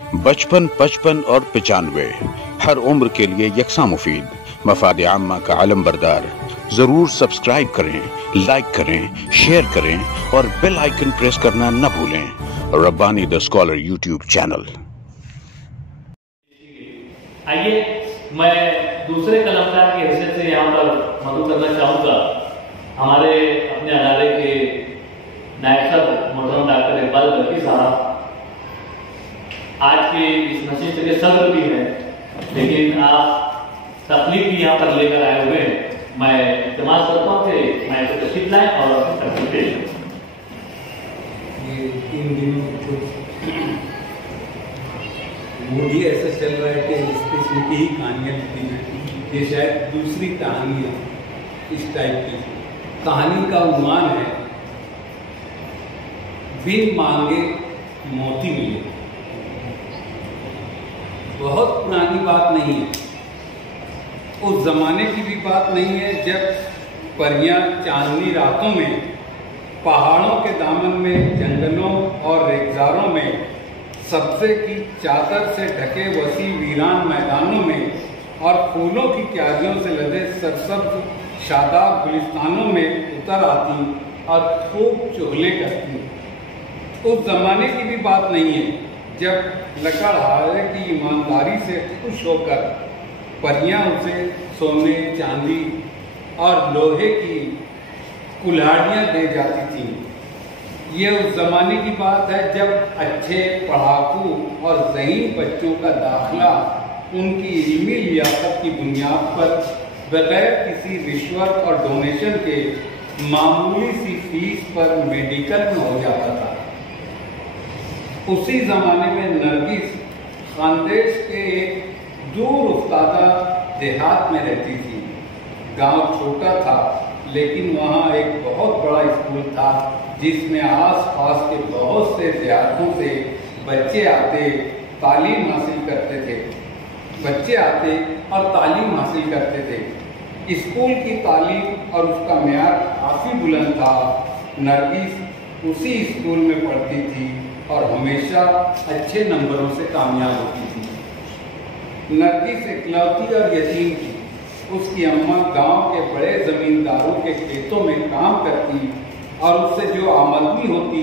55, 55 और 95 हर उम्र के लिए यकसा मुफीद, मफाद आम्मा का आलम बरदार। जरूर सब्सक्राइब करें, लाइक करें, शेयर करें और बेल आइकन प्रेस करना न भूलें। Rabbani the scholar YouTube channel. आइए, मैं दूसरे कलमकार की हैसियत से यहाँ पर मदद करना चाहूँगा हमारे अपने अदारे के नायब सदर मोहतरम डॉक्टर इकबाल बल्की साहब। आज के इस नशिस्त के सदर भी हैं, लेकिन आप तकलीफ भी यहाँ पर लेकर आए हुए हैं। मैं इल्तिमास करता हूँ कि मैं इसे तशरीफ लाएं और तकलीफ पेश करें। ये 3 दिनों कुछ मूड ही ऐसा चल रहा है कि इस किस्म की ही कहानियाँ लिखी जाए। ये शायद दूसरी कहानी है इस टाइप की। कहानी का उन्वान है बिन मांगे मोती मिले। बहुत पुरानी बात नहीं है, उस जमाने की भी बात नहीं है जब परियां चांदनी रातों में पहाड़ों के दामन में, जंगलों और रेगिस्तानों में, सब्जे की चादर से ढके वसी वीरान मैदानों में और फूलों की क्यारियों से लदे सरसब्ज शादाब गुलिस्तानों में उतर आती और खूब चुगले करती। उस जमाने की भी बात नहीं है जब लकड़हारे की ईमानदारी से खुश होकर परियां उसे सोने, चांदी और लोहे की कुल्हाड़ियाँ दे जाती थीं। ये उस जमाने की बात है जब अच्छे पढ़ाकू और ज़हीन बच्चों का दाखिला उनकी इल्मी लियाकत की बुनियाद पर बगैर किसी रिश्वत और डोनेशन के मामूली सी फीस पर मेडिकल में हो जाता था। उसी जमाने में नरगिस खानदेश के एक दूर उफ्तादा देहात में रहती थी। गांव छोटा था, लेकिन वहाँ एक बहुत बड़ा स्कूल था जिसमें आस-पास के बहुत से देहातों से बच्चे आते तालीम हासिल करते थे। बच्चे आते और तालीम हासिल करते थे। स्कूल की तालीम और उसका मेयार काफ़ी बुलंद था। नरगिस उसी स्कूल में पढ़ती थी और हमेशा अच्छे नंबरों से कामयाब होती थी। नरगिस इकलौती और यतीम थी। उसकी अम्मा गांव के बड़े जमींदारों के खेतों में काम करती और उससे जो आमदनी होती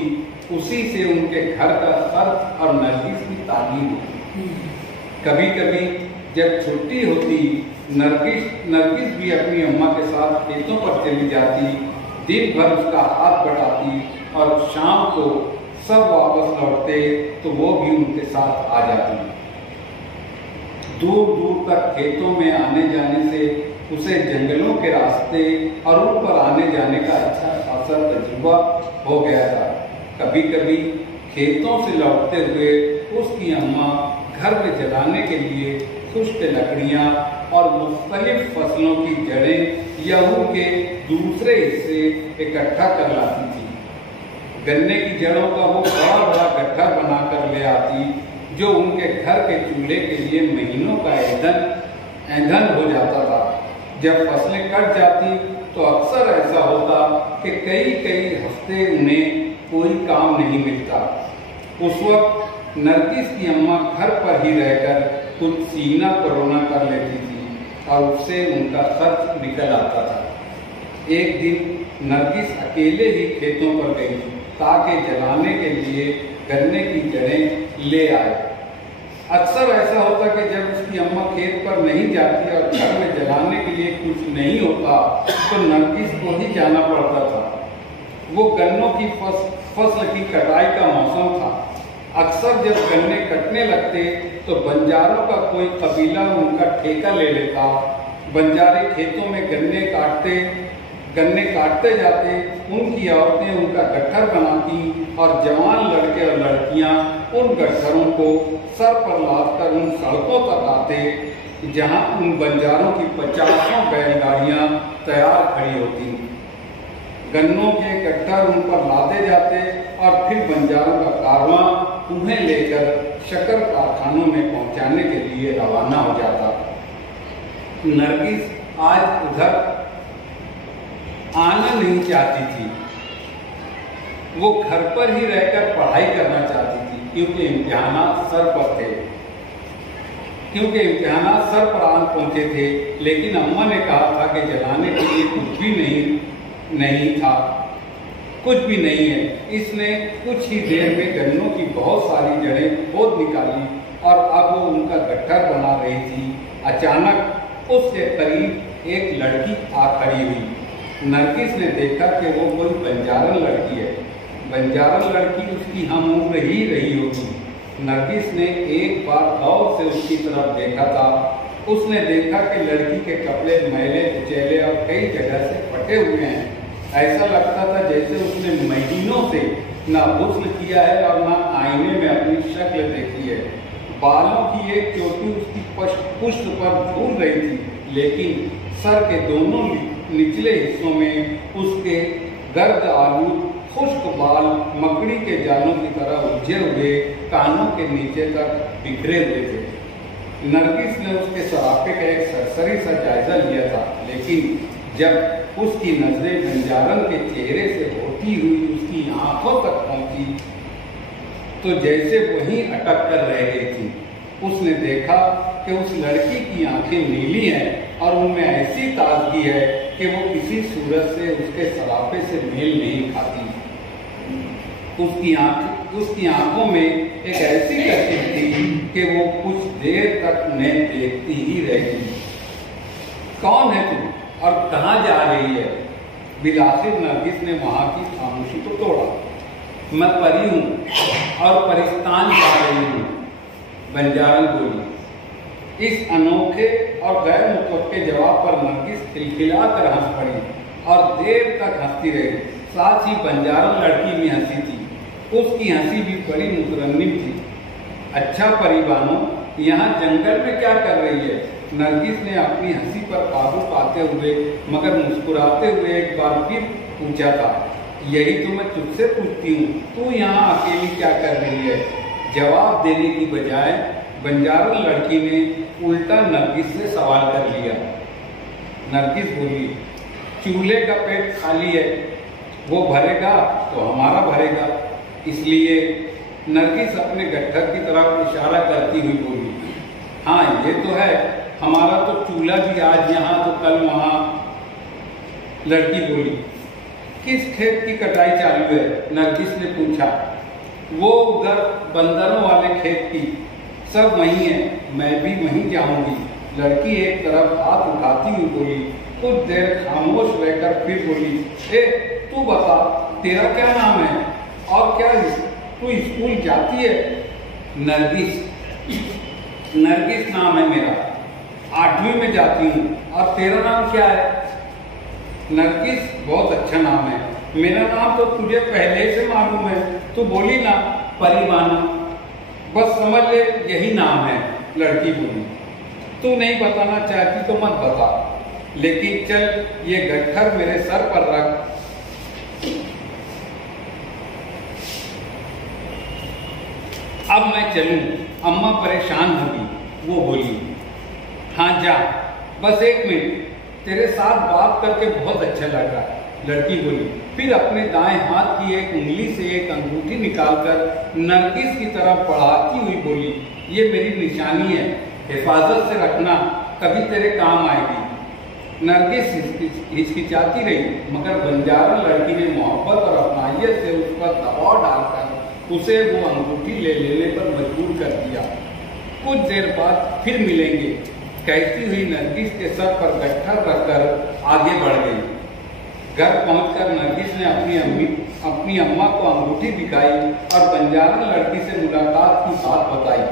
उसी से उनके घर का खर्च और नरगिस की तालीम होती। कभी कभी जब छुट्टी होती, नरगिस भी अपनी अम्मा के साथ खेतों पर चली जाती। दिन भर उसका हाथ बटाती और शाम को सब वापस लौटते तो वो भी उनके साथ आ जाती। दूर दूर तक खेतों में आने जाने से उसे जंगलों के रास्ते और उन पर आने जाने का अच्छा खासा तजुर्बा हो गया था। कभी कभी खेतों से लौटते हुए उसकी अम्मा घर में जलाने के लिए खुश्क लकड़ियाँ और मुख्तलिफ फसलों की जड़ें या उनके दूसरे हिस्से इकट्ठा कर लाती थी। गन्ने की जड़ों का वो बड़ा बड़ा गड्ढा बनाकर ले आती, जो उनके घर के चूल्हे के लिए महीनों का ईंधन हो जाता था। जब फसलें कट जाती तो अक्सर ऐसा होता कि कई कई हफ्ते उन्हें कोई काम नहीं मिलता। उस वक्त नरगिस की अम्मा घर पर ही रहकर कुछ सीना परोना कर लेती थी और उससे उनका खर्च निकल आता था। एक दिन नरगिस अकेले ही खेतों पर गई ताकि जलाने के लिए गन्ने की जड़ें ले आए। अक्सर ऐसा होता कि जब उसकी अम्मा खेत पर नहीं जाती और घर में जलाने के लिए कुछ नहीं होता तो नरगिस को ही जाना पड़ता था। वो गन्नों की फसल की कटाई का मौसम था। अक्सर जब गन्ने कटने लगते तो बंजारों का कोई कबीला उनका ठेका ले लेता। बंजारे खेतों में गन्ने काटते जाते, उनकी औरतें उनका गट्ठर बनाती और जवान लड़के और लड़कियां उन गट्ठरों को सर पर लादकर उन सड़कों तक आते जहां उन बंजारों की 50 बैलगाड़ियां तैयार खड़ी होती। गन्नों के गट्ठर उन पर लादे जाते और फिर बंजारों का कारवां उन्हें लेकर शक्कर कारखानों में पहुंचाने के लिए रवाना हो जाता। नरगिस आज उधर आना नहीं चाहती थी। वो घर पर ही रहकर पढ़ाई करना चाहती थी, क्योंकि इम्तिहानात सर पर थे, सर पर आन पहुंचे थे। लेकिन अम्मा ने कहा था कि जलाने के लिए कुछ भी नहीं था, कुछ भी नहीं है। इसने कुछ ही देर में गन्नों की बहुत सारी जड़ें खोद निकाली और अब वो उनका गट्ठर बना रही थी। अचानक उसके करीब एक लड़की आ खड़ी हुई। नरगिस ने देखा कि वो कोई बंजारन लड़की है। बंजारन लड़की उसकी हम उम्र ही रही होगी। नरगिस ने एक बार गौर से उसकी तरफ देखा था। उसने देखा कि लड़की के कपड़े मैले कुचैले और कई जगह से फटे हुए हैं। ऐसा लगता था जैसे उसने महीनों से ना गुस्ल किया है और ना आईने में अपनी शक्ल देखी है। बालों की एक चोटी उसकी पुष्ट पर झूल रही थी, लेकिन सर के दोनों निचले हिस्सों में उसके गर्द आलू खुश्क बाल मकड़ी के जालों की तरह उलझे हुए कानों के नीचे तक बिखरे हुए थे। नरगिस ने उसके सराफे का एक सरसरी सा जायजा लिया था, लेकिन जब उसकी नजरें बंजारन के चेहरे से होती हुई उसकी आंखों तक पहुंची तो जैसे वहीं अटक कर रह गई थी। उसने देखा कि उस लड़की की आंखें नीली हैं और उनमें ऐसी ताजगी है कि वो किसी सूरत से उसके सराफे से मेल नहीं खाती। उसकी आंखों में एक ऐसी कशिश थी कि वो कुछ देर तक उन्हें देखती ही रह गई। कौन है तू और कहाँ जा रही है? बिलाखिर नरगिस ने वहां की खामोशी को तोड़ा। मैं परी हूँ और परिस्तान जा रही हूँ, बंजारन बोली। इस अनोखे और गैर मुतवक्के जवाब पर नरगिस खिलखिला कर हंस पड़ी और देर तक हंसती रही। साथ ही बंजारन लड़की भी हंसी थी। उसकी हंसी भी बड़ी मुतरन्निम थी। अच्छा परिवानो, यहाँ जंगल में क्या कर रही है? नरगिस ने अपनी हंसी पर काबू पाते हुए मगर मुस्कुराते हुए एक बार फिर पूछा था। यही तो मैं तुझसे पूछती हूँ, तू यहाँ अकेली क्या कर रही है? जवाब देने की बजाय बंजारन लड़की ने उल्टा नरगिस से सवाल कर लिया। नरगिस बोली, चूल्हे का पेट खाली है, वो भरेगा तो हमारा भरेगा। इसलिए नरगिस अपने गट्ठर की तरफ इशारा करती हुई बोली, हाँ ये तो है, हमारा तो चूल्हा भी आज यहाँ तो कल वहाँ। लड़की बोली, किस खेत की कटाई चालू है? नरगिस ने पूछा। वो उधर बंदरों वाले खेत की, सब वही है, मैं भी वहीं जाऊंगी। लड़की एक तरफ हाथ उठाती हुई बोली। कुछ देर खामोश रहकर फिर बोली, ए तू बता, तेरा क्या नाम है और क्या तू स्कूल जाती है? नरगिस नाम है मेरा, 8वीं में जाती हूँ। और तेरा नाम क्या है? नरगिस बहुत अच्छा नाम है, मेरा नाम तो तुझे पहले से मालूम है, तू बोली ना परिवाना, बस समझ ले यही नाम है। लड़की बोली, तू नहीं बताना चाहती तो मत बता, लेकिन चल ये गट्ठर मेरे सर पर रख। अब मैं चलूं, अम्मा परेशान होगी। वो बोली, हाँ जा, बस 1 मिनट, तेरे साथ बात करके बहुत अच्छा लगा। लड़की बोली, फिर अपने दाएं हाथ की एक उंगली से एक अंगूठी निकालकर नरगिस की तरफ बढ़ाती हुई बोली, ये मेरी निशानी है, हिफाजत से रखना, कभी तेरे काम आएगी। नरगिस हिचकिचाती रही, मगर बंजारन लड़की ने मोहब्बत और अपनाइयत से उस पर दबाव डालकर उसे वो अंगूठी ले लेने पर मजबूर कर दिया। कुछ देर बाद फिर मिलेंगे, कहती हुई नरगिस के सर पर गट्ठर रखकर आगे बढ़ गई। घर पहुंचकर नरगिस ने अपनी अम्मा को अंगूठी दिखाई और बंजारन लड़की से मुलाकात की बात बताई।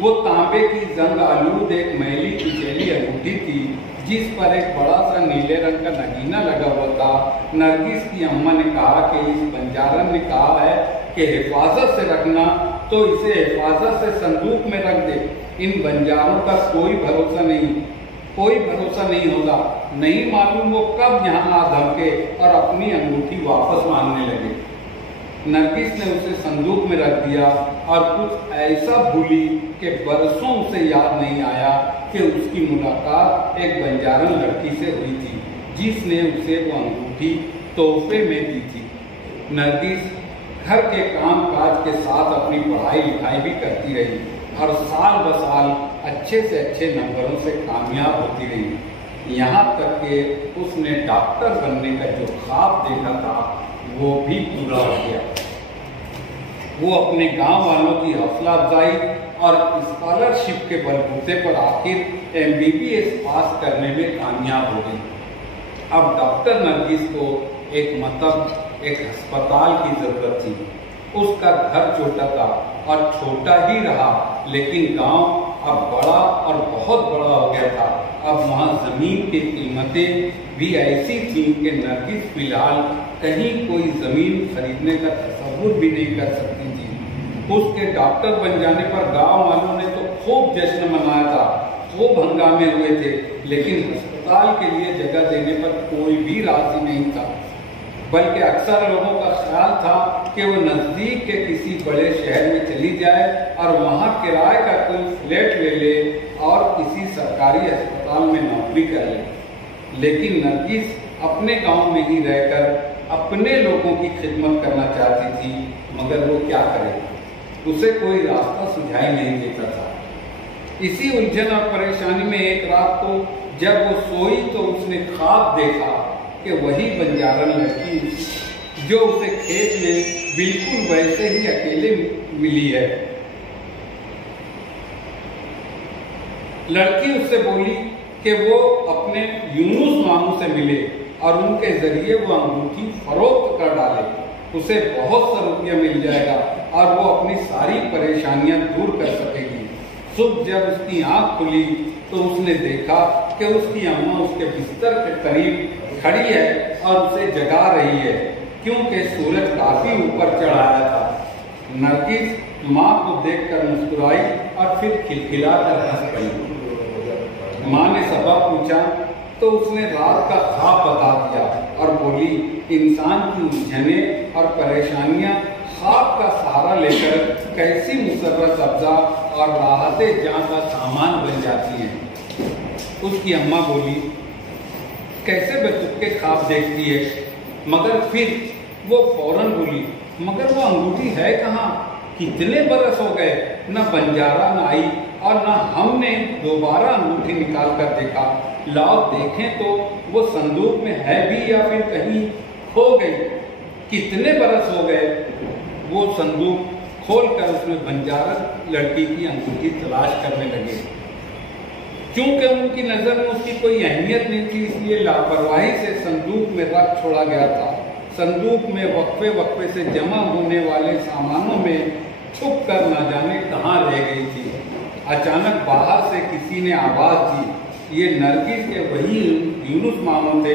वो तांबे की जंग आलूद एक मैली कुचैली अंगूठी थी, जिस पर एक बड़ा सा नीले रंग का नगीना लगा हुआ था। नरगिस की अम्मा ने कहा कि इस बंजारन ने कहा है कि हिफाजत से रखना, तो इसे हिफाजत से संदूक में रख दे। इन बंजारों का कोई भरोसा नहीं होगा, नहीं मालूम वो कब यहाँ आ धमके और अपनी अंगूठी वापस मांगने लगे। नरगिस ने उसे संदूक में रख दिया और कुछ ऐसा भूली कि बरसों उसे याद नहीं आया कि उसकी मुलाकात एक बंजारन लड़की से हुई थी, जिसने उसे वो अंगूठी तोहफे में दी थी। नरगिस घर के काम काज के साथ अपनी पढ़ाई लिखाई भी करती रही और साल ब साल अच्छे से अच्छे नंबरों से कामयाब होती रही। यहाँ तक कि उसने डॉक्टर बनने का जो ख्वाब देखा था वो भी पूरा हो गया। वो अपने गांव वालों की हौसला अफजाई और स्कॉलरशिप के बलबूते पर आखिर MBBS पास करने में कामयाब हो गई। अब डॉक्टर नरगिस को एक अस्पताल की जरूरत थी। उसका घर छोटा था और छोटा ही रहा, लेकिन गांव अब बड़ा और बहुत बड़ा हो गया था। अब वहां जमीन की कीमतें भी ऐसी थी कि नरगिस फिलहाल कहीं कोई जमीन खरीदने का तसव्वुर भी नहीं कर सकती थी। उसके डॉक्टर बन जाने पर गांव वालों ने तो खूब जश्न मनाया था, खूब हंगामे हुए थे, लेकिन अस्पताल के लिए जगह देने पर कोई भी राजी नहीं था। बल्कि अक्सर लोगों का ख्याल था कि वो नजदीक के किसी बड़े शहर में चली जाए और वहां किराए का कोई फ्लैट ले ले और किसी सरकारी अस्पताल में नौकरी कर ले। लेकिन नरगिस अपने गांव में ही रहकर अपने लोगों की खिदमत करना चाहती थी, मगर वो क्या करे, उसे कोई रास्ता सुझाई नहीं देता था। इसी उलझन और परेशानी में एक रात को जब वो सोई तो उसने ख्वाब देखा कि वही बंजारन लड़की जो उसे खेत में बिल्कुल वैसे ही अकेले मिली है। लड़की उससे बोली कि वो अपने यूनुस मामू से मिले और उनके जरिए वो अंगूठी फरोख्त कर डाले, उसे बहुत सा रुपया मिल जाएगा और वो अपनी सारी परेशानियां दूर कर सकेगी। सुबह जब उसकी आंख खुली तो उसने देखा कि उसकी अम्मा उसके बिस्तर के करीब खड़ी है और उसे जगा रही है, क्योंकि सूरज काफी ऊपर चढ़ आया था। नरगिस माँ को देखकर मुस्कुराई और फिर खिलखिलाकर हंस पड़ी। माँ ने सबब पूछा तो उसने रात का ख्वाब बता दिया और बोली, इंसान की उलझनें और परेशानियां ख्वाब का सहारा लेकर कैसी मुसर्रत अफ़ज़ा और राहते जान का सामान बन जाती हैं। उसकी अम्मा बोली, कैसे बच्चों के ख्वाब देखती है? मगर फिर वो फौरन बोली, मगर वो अंगूठी है कहाँ? कितने बरस हो गए, न बंजारा न आई और न हमने दोबारा अंगूठी निकाल कर देखा। लाओ देखें तो वो संदूक में है भी या फिर कहीं खो गई। कितने बरस हो गए। वो संदूक खोलकर उसमें बंजारा लड़की की अंगूठी तलाश करने लगे। क्योंकि उनकी नजर में उसकी कोई अहमियत नहीं थी, इसलिए लापरवाही से संदूक में रख छोड़ा गया था। संदूक में वक्फे वक्फे से जमा होने वाले सामानों में छुप कर न जाने कहाँ रह गई थी। अचानक बाहर से किसी ने आवाज दी। ये नरगिस के वही यूनुस मामू थे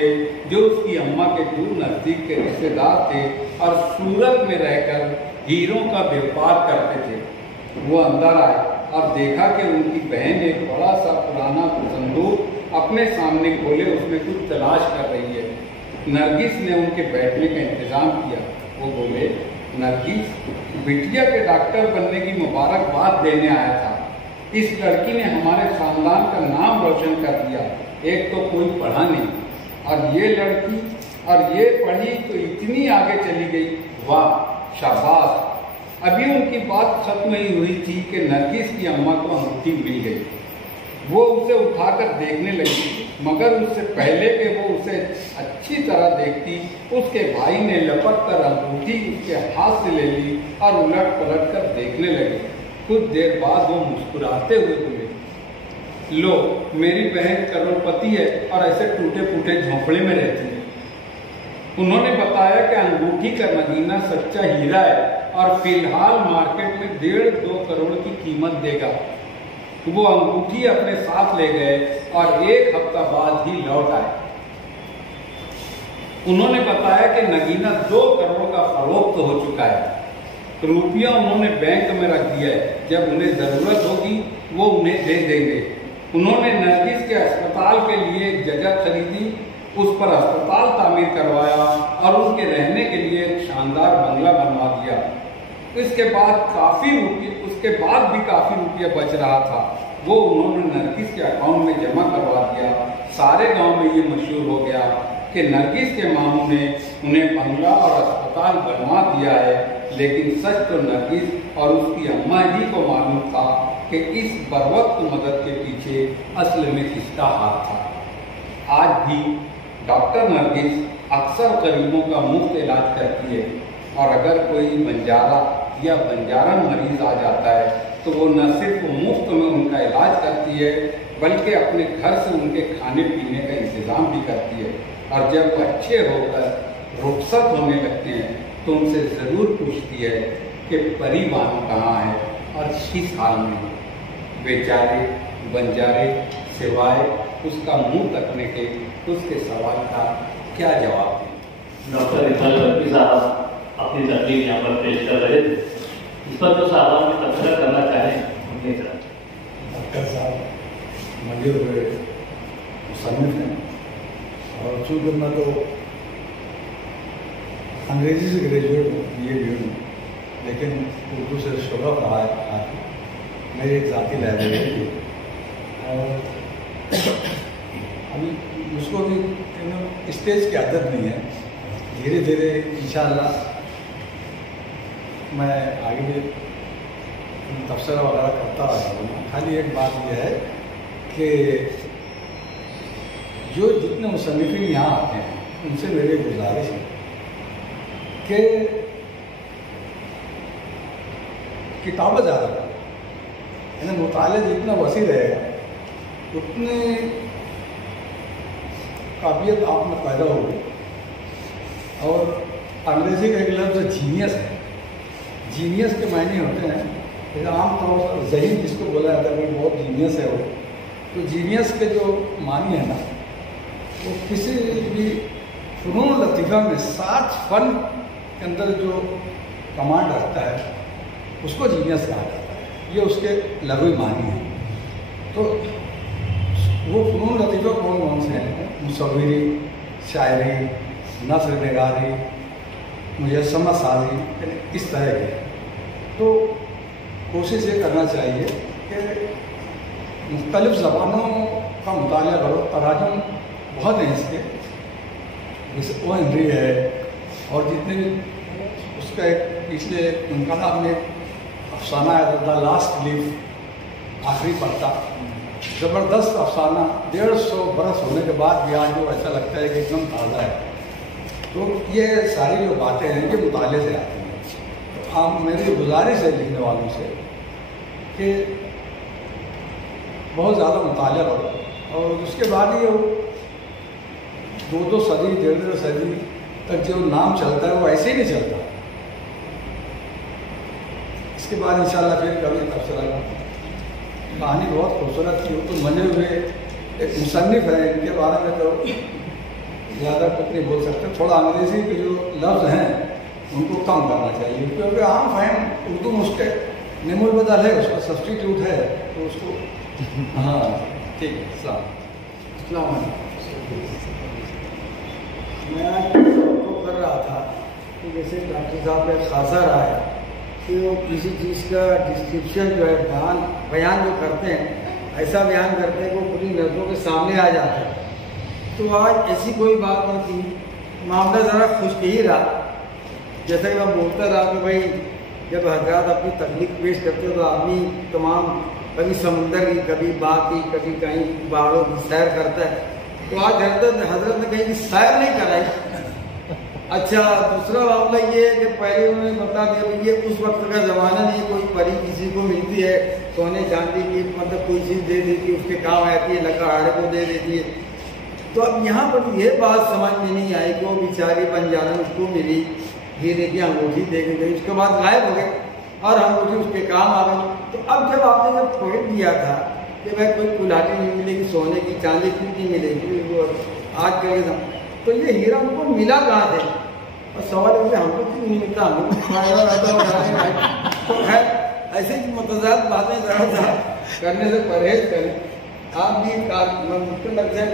जो उसकी अम्मा के दूर नजदीक के रिश्तेदार थे और सूरत में रहकर हीरों का व्यापार करते थे। वो अंदर आए और देखा कि उनकी बहन एक बड़ा सा पुराना संदूक अपने सामने खोले उसमें कुछ तलाश कर रही है। नरगिस ने उनके बैठने का इंतजाम किया। वो बोले, नरगिस, बिटिया के डॉक्टर बनने की मुबारकबाद देने आया था। इस लड़की ने हमारे खानदान का नाम रोशन कर दिया। एक तो कोई पढ़ा नहीं और ये लड़की और ये पढ़ी तो इतनी आगे चली गई। वाह, शाबाश। अभी उनकी बात खत्म ही हुई थी कि नरगिस की अम्मा को अंगूठी मिल गई। वो उसे उठाकर देखने लगी, मगर उससे पहले कि वो उसे अच्छी तरह देखती, उसके भाई ने लपक कर अंगूठी उसके हाथ से ले ली और उलट पलट कर देखने लगे। कुछ देर बाद वो मुस्कुराते हुए बोले, लो, मेरी बहन करोड़पति है और ऐसे टूटे फूटे झोंपड़े में रहती है। उन्होंने बताया कि अंगूठी का नगीना सच्चा हीरा है और फिलहाल मार्केट में 1.5-2 करोड़ की कीमत देगा। वो अंगूठी अपने साथ ले गए और 1 हफ्ता बाद ही लौट आए। उन्होंने बताया कि नगीना 2 करोड़ का फरोख्त हो चुका है। रुपया उन्होंने बैंक में रख दिया है, जब उन्हें जरूरत होगी वो उन्हें दे देंगे। उन्होंने नरगिस के अस्पताल के लिए एक जगह खरीदी, उस पर अस्पताल तामीर करवाया और उनके रहने के लिए एक शानदार बंगला बनवा दिया। उसके बाद भी काफी रुपया बच रहा था। वो उन्होंने नरगिस के अकाउंट में जमा करवा दिया। सारे गांव में ये मशहूर हो गया कि नरगिस के मामू ने उन्हें बंगला और अस्पताल बनवा दिया है। लेकिन सच तो नरगिस और उसकी अम्मा ही को मालूम था कि इस बरवक्त मदद के पीछे असल में किसका हाथ था। आज भी डॉक्टर नरगिस अक्सर गरीबों का मुफ्त इलाज करती है, और अगर कोई बंजारा या बंजारन मरीज आ जाता है तो वो न सिर्फ मुफ्त में उनका इलाज करती है, बल्कि अपने घर से उनके खाने पीने का इंतज़ाम भी करती है। और जब वो अच्छे होकर रुखसत होने लगते हैं तो उनसे ज़रूर पूछती है कि परी बानो कहाँ है और किस हाल में। बेचारे बंजारे सिवाय उसका मुंह तकने के उसके सवाल का क्या जवाब दें। डॉक्टर इकबाल बर्की साहब अपनी तकलीफ यहाँ पर पेश कर रहे थे, इस पर जो साहब में तबसरा करना चाहें उनके साथ। डॉक्टर साहब मजे हुए मुसन्निफ हैं, और चूँकि मैं तो अंग्रेजी से ग्रेजुएट हूँ, BA भी हूँ, लेकिन उर्दू से शुरू रहा है। मेरी एक ज़ाती लाइब्रेरी थी, और अभी उसको भी स्टेज की आदत नहीं है। धीरे धीरे इंशाअल्लाह मैं आगे भी तबसरा वगैरह करता रहा हूँ। खाली एक बात यह है कि जो जितने मुसन्निफीन यहाँ आते हैं उनसे मेरी गुजारिश है कि किताबें ज़्यादा पढ़ें, यानी मुताले जितना वसी रहेगा उतनी काबिलियत आप में पैदा होगी। और अंग्रेजी का एक लफ्ज़ जीनियस है। जीनियस के मायने होते हैं कि आमतौर पर ज़हीन जिसको बोला जाता है वो बहुत जीनियस है। वो तो जीनियस के जो मानी है ना, वो किसी भी फ़नून लतीफ़ा में 7 फ़न के अंदर जो कमांड रखता है उसको जीनियस कहा जाता है। ये उसके लघु मानी है। तो वो फ़नून लतीफ़ा कौन कौन से हैं? मुसव्विरी, शायरी, नस्र निगारी, मुजस्समा साजी, इस तरह के। तो कोशिश ये करना चाहिए कि मुख्तलिफ़ ज़बानों का मुताला करो। तराजुम बहुत हैं इसके, जैसे ओ हेनरी है, और जितने भी उसका एक पिछले इनकलाब में अफसाना है द लास्ट लीफ, आखिरी पत्ता, ज़बरदस्त अफसाना। 150 बरस होने के बाद भी आज जो ऐसा लगता है कि एकदम ताज़ा है। तो ये सारी जो बातें हैं ये मुताले से आती हैं। तो आप मेरी गुजारिश है लिखने वालों से कि बहुत ज़्यादा मुताला करो, और उसके बाद ये 2-2 सदी 1.5 सदी तक जो नाम चलता है वो ऐसे ही नहीं चलता। इसके बाद इंशाल्लाह फिर कभी तबसरा कहानी बहुत खूबसूरत थी। वो तो मजे हुए एक मुसन्निफ है, इनके बारे में तो ज़्यादा कुछ नहीं बोल सकते। थोड़ा अंग्रेज़ी के जो लफ्ज़ हैं उनको कम करना चाहिए, क्योंकि आम फहम उर्दू में उसके नेमुल बदल है, उसका सब्स्टिट्यूट है, तो उसको हाँ ठीक है। अस्सलाम मैं तो कर रहा था कि जैसे डॉक्टर साहब ने खासा रहा है कि वो किसी चीज़ का डिस्क्रिप्शन जो है बयान जो करते हैं, ऐसा बयान करते हैं कि वो पूरी नज़रों के सामने आ जाता है। तो आज ऐसी कोई बात नहीं थी, मामला ज़रा खुश्क ही रहा। जैसा कि मैं बोलता रहा कि भाई जब हजरात अपनी तकलीफ पेश करते तो आदमी तमाम कभी समुंदर की, कभी बाग की, कभी कहीं पहाड़ों की सैर करता है। तो आज हजरत ने कहीं की सैर नहीं कराई। अच्छा, दूसरा मामला ये है कि पहले उन्होंने बता दिया ये उस वक्त का ज़माना नहीं, कोई परी किसी को मिलती है सोने चांदी की, मतलब कोई चीज़ दे देती है, उसके काम आती है, लकड़हारे को दे देती है। तो अब यहाँ पर ये बात समझ में नहीं आई कि वो बेचारी बंजारा उसको मिली, हीरे की अंगूठी दे गई, उसके बाद गायब हो गए और अंगूठी उसके काम आ गई। तो अब जब आपने जब पॉइंट दिया था कि भाई कोई कुल्हाड़ी नहीं मिलेगी, सोने की चांदी की नहीं मिलेगी, वो आज करेगा, तो ये हीरा उनको मिला कहाँ थे? और सवाल है हमको क्यों नहीं मिलता, तो है ऐसे मतजाद बातें ज़रा करने से परहेज करें। आप भी मुश्किल लगता है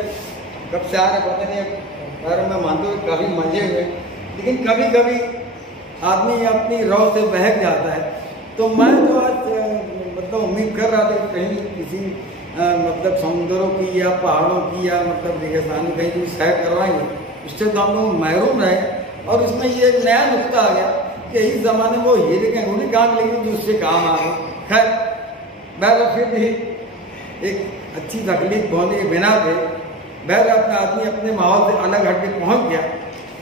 कब से आ रहे पता नहीं, अगर मैं मानता हूँ काफ़ी मजे हुए, लेकिन कभी कभी आदमी अपनी रौ से बहक जाता है। तो मैं तो आज मतलब उम्मीद कर रहा था कहीं किसी मतलब समुद्रों की या पहाड़ों की या मतलब रेगिस्तान कहीं भी सैर करवाएंगे, उससे तो हम लोग महरूम रहे। और उसमें ये एक नया नुक्ता आ गया कि इस ज़माने में वो हीरे के अंगूठी काम लेंगे जो उससे काम आ गए। खैर बैल फिर भी एक अच्छी तकलीफ होने के बिना पे बैल अपना आदमी अपने माहौल से अलग हट के पहुँच गया।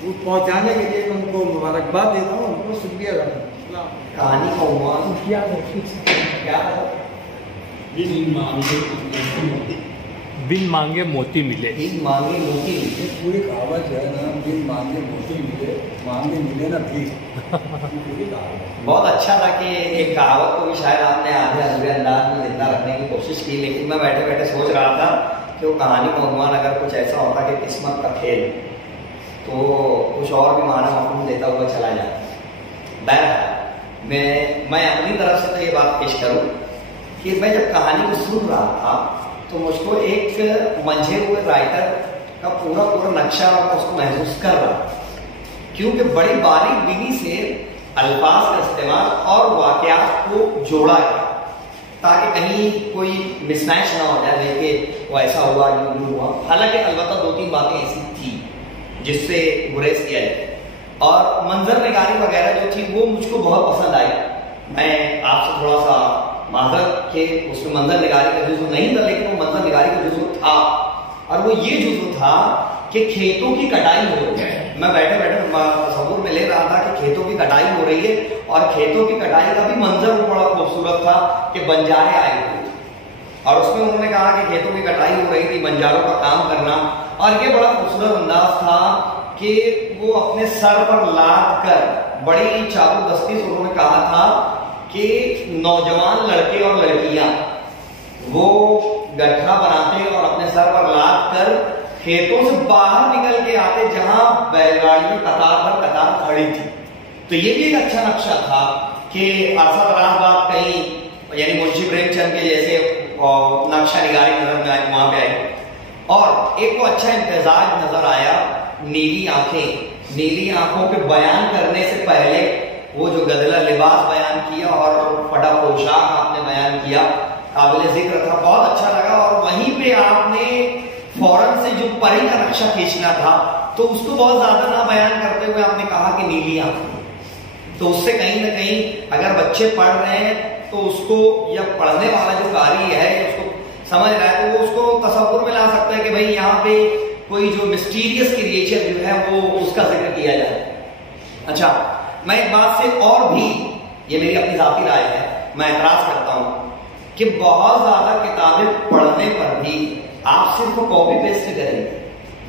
वो पहुँचाने के लिए उनको मुबारकबाद देता हूँ, उनको शुक्रिया करता हूँ। कहानी का उन्वान क्या बिन मांगे मोती मिले। बिन मांगे मोती मिले। पूरी कहावत जो है ना, बिन मांगे मोती मिले, मांगे मिले ना भीख। पूरी कहावत बहुत अच्छा था कि एक कहावत को भी शायद आपने आधे अधूरे अंदाज में जिंदा रखने की कोशिश की, लेकिन मैं बैठे बैठे सोच रहा था कि वो कहानी का उन्वान अगर कुछ ऐसा होता कि किस्मत का खेल, तो कुछ और भी माना मफहूम देता हुआ चला जाता। बहरहाल मैं अपनी तरफ से तो ये बात पेश करूँ कि मैं जब कहानी को सुन रहा था तो मुझको एक मंझे हुए राइटर का पूरा नक्शा उसको महसूस कर रहा, क्योंकि बड़ी बारीक बीनी से अल्फाज का इस्तेमाल और वाकयात को जोड़ा गया ताकि कहीं कोई मिसमैच ना हो जाए कि वो ऐसा हुआ यूं हुआ। हालांकि अलबत्ता 2-3 बातें ऐसी थी जिससे गुरेज किया जाए, और मंजर निगारी वगैरह जो थी वो मुझको बहुत पसंद आई। मैं आपसे थोड़ा सा माजरत के उसमें मंजर निगारी का जुज़्व नहीं था, लेकिन वो मंजर निगारी का जुज़्व था, और वो ये जुज़्व था कि खेतों की कटाई हो रही है। मैं बैठे बैठे तसव्वुर में ले रहा था कि खेतों की कटाई हो रही है, और खेतों की कटाई का भी मंजर बड़ा खूबसूरत था कि बंजारे आए हुए, और उसमें उन्होंने कहा कि खेतों की कटाई हो रही थी, बंजारों का काम करना, और ये बड़ा खूबसूरत अंदाज था कि वो अपने सर पर लाद कर बड़ी चाकू-दस्ती से उन्होंने कहा था कि नौजवान लड़के और लड़कियां वो गठरा बनाते और अपने सर पर लाद कर खेतों से बाहर निकल के आते जहां बैलगाड़ियां कतार पर कतार खड़ी थी। तो ये भी एक अच्छा नक्शा था कि अरसा दराज बाद कहीं यानी मुंशी प्रेमचंद के जैसे नक्शा निगारी नजर में आए, वहां पे आए, और एक वो अच्छा इम्तिजाज नजर आया। नीली आंखें, नीली आंखों के बयान करने से पहले वो जो गदला लिबास बयान किया और फटा पोशाक आपने बयान किया, काबिल जिक्र था, बहुत अच्छा लगा। और वहीं पे आपने फौरन से जो परी का नक्शा खींचना था तो उसको बहुत ज्यादा ना बयान करते हुए आपने कहा कि नीली आंखें। तो उससे कहीं ना कहीं अगर बच्चे पढ़ रहे हैं तो उसको, या पढ़ने वाला जो कारी है उसको समझ रहा है, तो वो उसको तसव्वुर में ला सकता है कि भाई यहाँ पे कोई जो मिस्टीरियस क्रिएचर जो है वो उसका जिक्र किया जाए। अच्छा, मैं एक बात से और भी, ये मेरी अपनी जाती राय है, मैं एतराज करता हूं कि बहुत ज्यादा किताबें पढ़ने पर भी आप सिर्फ कॉपी पेस्ट करेंगे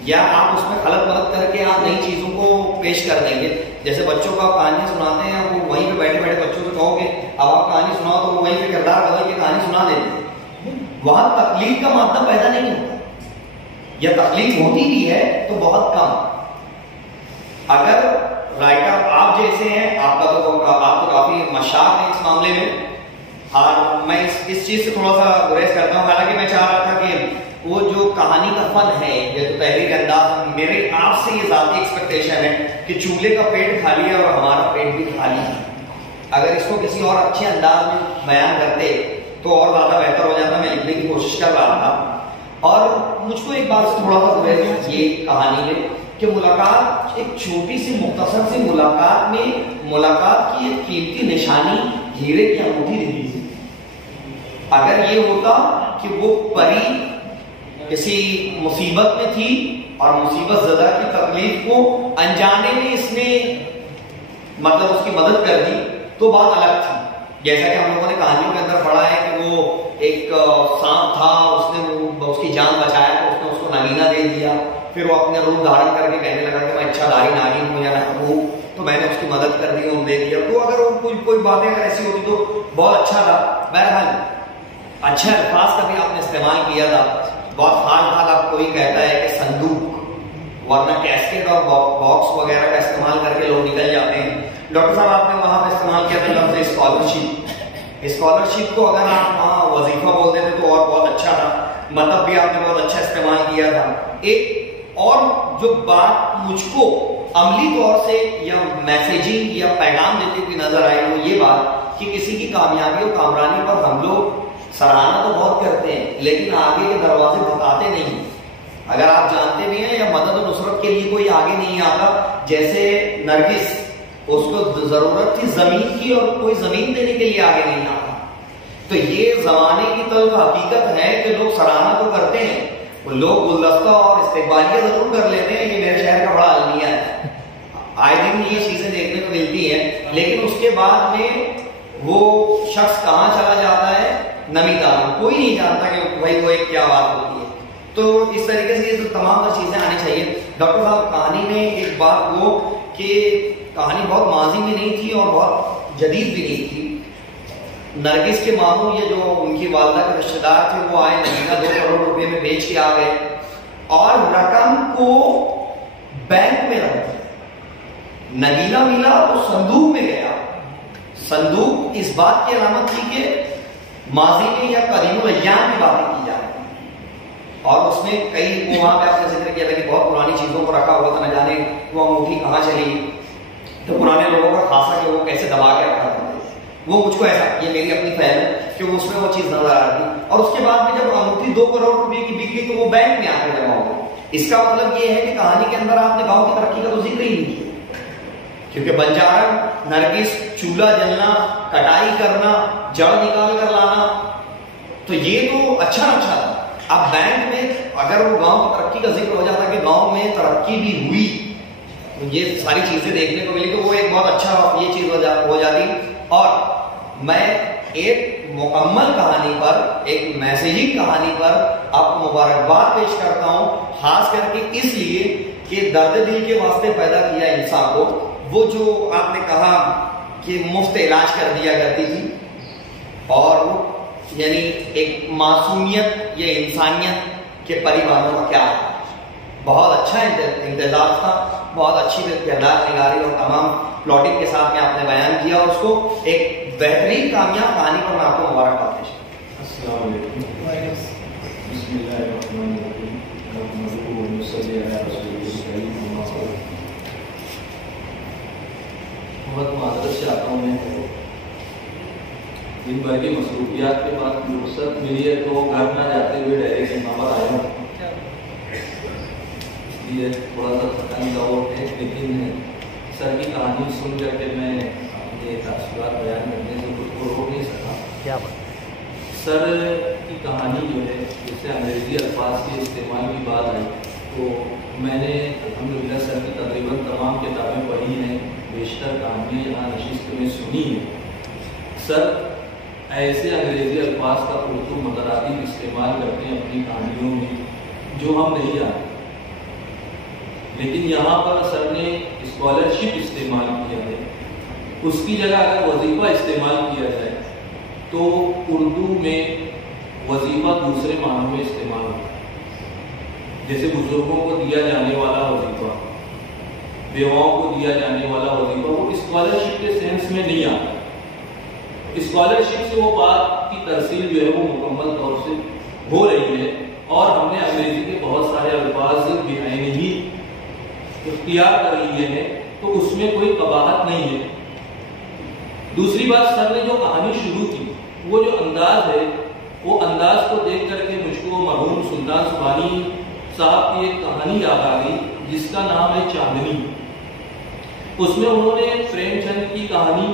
या आप उसमें खलत मलत करके आप नई चीजों को पेश कर देंगे। जैसे बच्चों को आप कहानियां सुनाते हैं, वो वहीं पे बैठे बैठे बच्चों से कहोगे अब आप कहानी सुनाओ, तो वो वहीं पे किरदार बदल के कहानी सुना देते। वहां तकलीफ का मादा पैदा नहीं होता, या तकलीफ होती भी है तो बहुत कम। अगर राइटर आप जैसे हैं, आपको काफी मशाक है इस मामले में, और मैं इस चीज से थोड़ा सा गुरेज करता हूँ। हालांकि मैं चाह रहा था कि वो जो कहानी का फन है या जो तहरीर अंदाज, मेरे आपसे ये ज़ाती एक्सपेक्टेशन है कि चूल्हे का पेट खाली है और हमारा पेट भी खाली है। अगर इसको किसी और अच्छे अंदाज में बयान करते तो और ज्यादा बेहतर हो जाता। मैं लिखने की कोशिश कर रहा था, और मुझको एक बात से थोड़ा सा गुरेज ये कहानी में कि मुलाकात, एक छोटी सी मुख्तसर सी मुलाकात में, मुलाकात की एक कीमती निशानी हीरे की अंगूठी दे दी। अगर ये होता कि वो परी किसी मुसीबत में थी और मुसीबत ज़दा की तकलीफ को अनजाने में इसने मतलब उसकी मदद कर दी तो बात अलग थी। जैसा कि हम लोगों ने कहानियों के अंदर पढ़ा है कि वो एक सांप था, उसने उसकी जान बचाया तो उसने उसको नगीना दे दिया, फिर वो अपने रूप धारण करके कहने लगा कि मैं इच्छाधारी नागिन हूँ या मैं हूँ, तो मैंने उसकी मदद कर दी और दे दिया। तो अगर वो कोई बातें अगर ऐसी होती तो बहुत अच्छा था। बहरहाल अच्छे अल्फाज का भी आपने इस्तेमाल किया था। बहुत हाल आप कोई कहता है कि संदूक, वरना कैस्केट और बॉक्स वगैरह का इस्तेमाल करके लोग निकल जाते हैं। डॉक्टर साहब आपने वहां पे इस्तेमाल किया था लफ्ज़ स्कॉलरशिप। स्कॉलरशिप को अगर आप वहाँ वजीफा बोल देते तो और बहुत अच्छा था। मतलब भी आपने बहुत अच्छा इस्तेमाल किया था। एक और जो बात मुझको अमली तौर से या मैसेजिंग या पैगाम देती हुई नजर आई वो ये बात कि किसी की कामयाबी और कामरानी पर हम लोग सराहना तो बहुत करते हैं लेकिन आगे के दरवाजे बताते नहीं। अगर आप जानते भी हैं या मदद और नुसरत के लिए कोई आगे नहीं आता, जैसे नरगिस उसको जरूरत थी जमीन की और कोई जमीन देने के लिए आगे नहीं आया। तो ये जमाने की तल्ख हकीकत है कि लोग सराहना तो करते हैं, वो लोग गुलदस्ता और इस्तेकबालिया जरूर कर लेते हैं, ये मेरे शहर का बड़ा अलमिया है, आए दिन ये चीजें देखने को मिलती हैं, लेकिन उसके बाद में वो शख्स कहाँ चला जाता है नमीदान, कोई नहीं जानता कि भाई वो एक क्या बात होती है। तो इस तरीके से ये तो तमाम तर चीजें आनी चाहिए। डॉक्टर साहब कहानी में एक बात वो कि कहानी बहुत माजी में नहीं थी और बहुत जदीद भी नहीं थी। नरगिस के मामू ये जो उनकी वालदा के रिश्तेदार थे वो आए, नगीना 2 करोड़ रुपए में बेच के आ गए और रकम को बैंक में रख दिया। नगीना मिला तो संदूक में गया। संदूक इस बात की अलामत थी कि माजी में या करीमुल अय्याम की बातें की जा रही और उसमें कई वहां पे आपने जिक्र किया था कि बहुत पुरानी चीजों को रखा हुआ था, न जाने वो अंगूठी कहाँ चली, तो पुराने लोगों का खासा कि वो कैसे दबा के रखा था, वो मुझको ऐसा, ये मेरी अपनी फैल है कि उसमें वो चीज नजर आ रही थी। और उसके बाद में जब अंगूठी 2 करोड़ रुपए की बिक गई तो वो बैंक में आकर जमा हो गई। इसका मतलब ये है कि कहानी के अंदर आपने गांव की तरक्की का तो जिक्र ही नहीं किया, क्योंकि बंजारा, नरगिस, चूल्हा जलना, कटाई करना, जड़ निकाल कर लाना, तो ये तो अच्छा नक्शा था। अब बैंक में अगर वो गांव की तरक्की का जिक्र हो जाता कि गांव में तरक्की भी हुई, तो ये सारी चीजें देखने को मिली, तो वो एक बहुत अच्छा ये चीज हो जाती। और मैं एक मुकम्मल कहानी पर, एक मैसेजिंग कहानी पर आपको मुबारकबाद पेश करता हूं, खास करके इसलिए कि दर्द दिल के वास्ते पैदा किया इंसान को। वो जो आपने कहा कि मुफ्त इलाज कर दिया करती थी और यानी एक मासूमियत या इंसानियत के परिवारों का क्या है, बहुत अच्छा इंतजाम था, बहुत अच्छी किरदार निगारी और तमाम प्लॉटिंग के साथ में आपने बयान किया और उसको एक बेहतरीन कामयाब कहानी पर मैं आपको मुबारकबाद पेश करता हूं। बहुत मादरत से आता हूँ मैं, दिन भर की मसरूफियात के बाद फुर्सत मिली है तो घर ना जाते हुए डायरेक्ट यहाँ पर आया हूँ, इसलिए थोड़ा सा थकान का और है, लेकिन सर की कहानी सुन करके मैं अपने तफसीलात बयान करने से खुद को रोक नहीं सका। क्या बात सर की कहानी जो है, जैसे अंग्रेजी अल्फाज के इस्तेमाल की बात आई तो मैंने अल्हम्दुलिल्लाह सर की तकरीबन तमाम किताबें पढ़ी हैं, बेशतर कहानियाँ यहाँ नशिस्त में सुनी है। सर ऐसे अंग्रेजी अल्फाज का उर्दू मुतरादिफ इस्तेमाल करते हैं अपनी कहानियों में जो हम नहीं जानते, लेकिन यहाँ पर सर ने स्कॉलरशिप इस्तेमाल किया है, उसकी जगह अगर वजीफ़ा इस्तेमाल किया जाए तो उर्दू में वजीफ़ा दूसरे मानों में इस्तेमाल होता है। जैसे बुजुर्गों को दिया जाने वाला वजीफ़ा, बेवाओं को दिया जाने वाला वजीफ़ा, वो स्कॉलरशिप के सेंस में नहीं आता। स्कॉलरशिप से वो बात की तरसील जो है वो मुकम्मल तौर से हो रही है और हमने अंग्रेजी के बहुत सारे अल्फाज बिहाइन ही इख्तियार कर लिए हैं, तो उसमें कोई कबाहत नहीं है। दूसरी बात, सर ने जो कहानी शुरू की वो जो अंदाज है, वो अंदाज को देख करके मुझको मरहूम सुल्तान सुबानी साहब की एक कहानी याद आ गई जिसका नाम है चांदनी। उसमें उन्होंने प्रेमचंद की कहानी,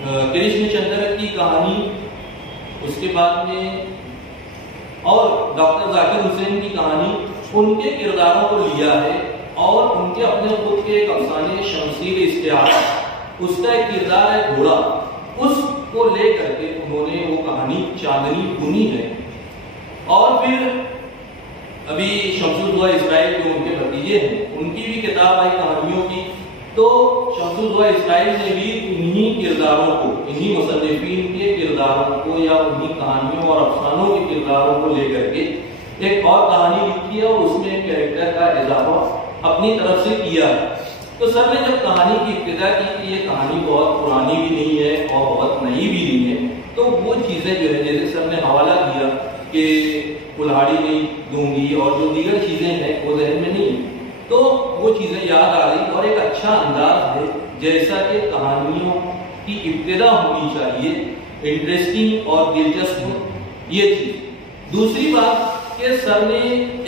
कृष्णचंद्र की कहानी, उसके बाद में और डॉक्टर जाकिर हुसैन की कहानी, उनके किरदारों को लिया है और उनके अपने खुद के एक अफसाने शमशीर इश्तिहार, उसका एक किरदार है घोड़ा, उसको ले करके उन्होंने वो कहानी चांदनी बुनी है। और फिर अभी शमसुद्दौला इस्राइल जो उनके भतीजे हैं, उनकी भी किताब आई कहानियों की, तो शमसुद्दौला इस्राइल ने भी इन्हीं किरदारों को, इन्हीं मुसन्निफीन के किरदारों को या उन्हीं कहानियों और अफसानों के किरदारों को लेकर के एक और कहानी लिखी है और उसमें एक कैरेक्टर का इजाफा अपनी तरफ से किया है। तो सर ने जब कहानी की इब्तिदा की कि ये कहानी बहुत पुरानी भी नहीं है और बहुत नई भी नहीं है, तो वो चीज़ें जो है, जैसे सर ने हवाला दिया कि कुल्हाड़ी नहीं दूंगी और जो दीगर चीज़ें हैं वो जहन में नहीं है, तो वो चीज़ें याद आ गई और एक अच्छा अंदाज है जैसा कि कहानियों की इब्तिदा होनी चाहिए, इंटरेस्टिंग और दिलचस्प हो, ये चीज़। दूसरी बात कि सर ने